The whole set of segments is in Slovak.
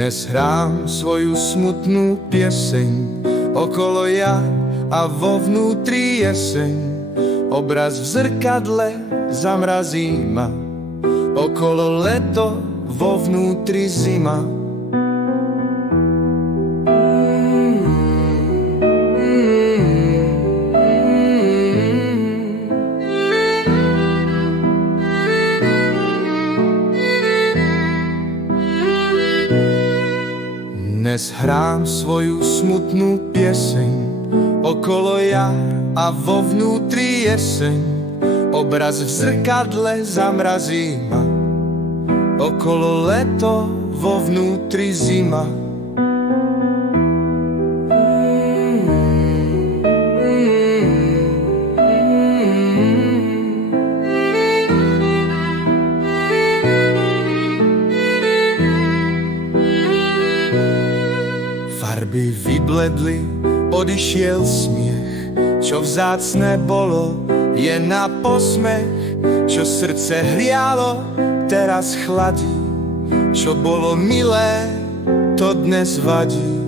Dnes hrám svoju smutnú pieseň, okolo ja a vo vnútri jeseň. Obraz v zrkadle zamrazí ma, okolo leto, vo vnútri zima. Dnes hrám svoju smutnú pieseň, okolo jar a vo vnútri jeseň. Obraz v zrkadle zamrazí ma, okolo leto, vo vnútri zima. Farby vybledli, odišiel smiech, čo vzácne bolo, je na posmech. Čo srdce hrialo, teraz chladí, čo bolo milé, to dnes vadí.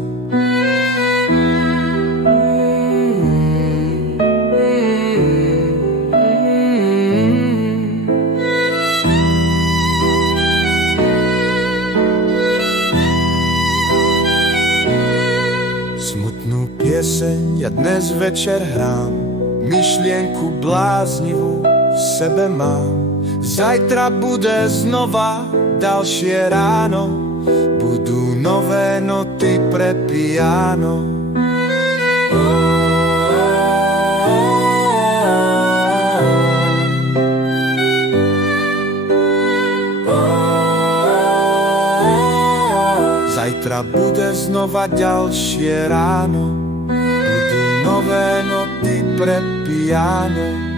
Smutnú pieseň ja dnes večer hrám, myšlienku bláznivú v sebe mám. Zajtra bude znova ďalšie ráno, budú nové noty pre piano. Zajtra bude znova ďalšie ráno, budú nové noty pre piano.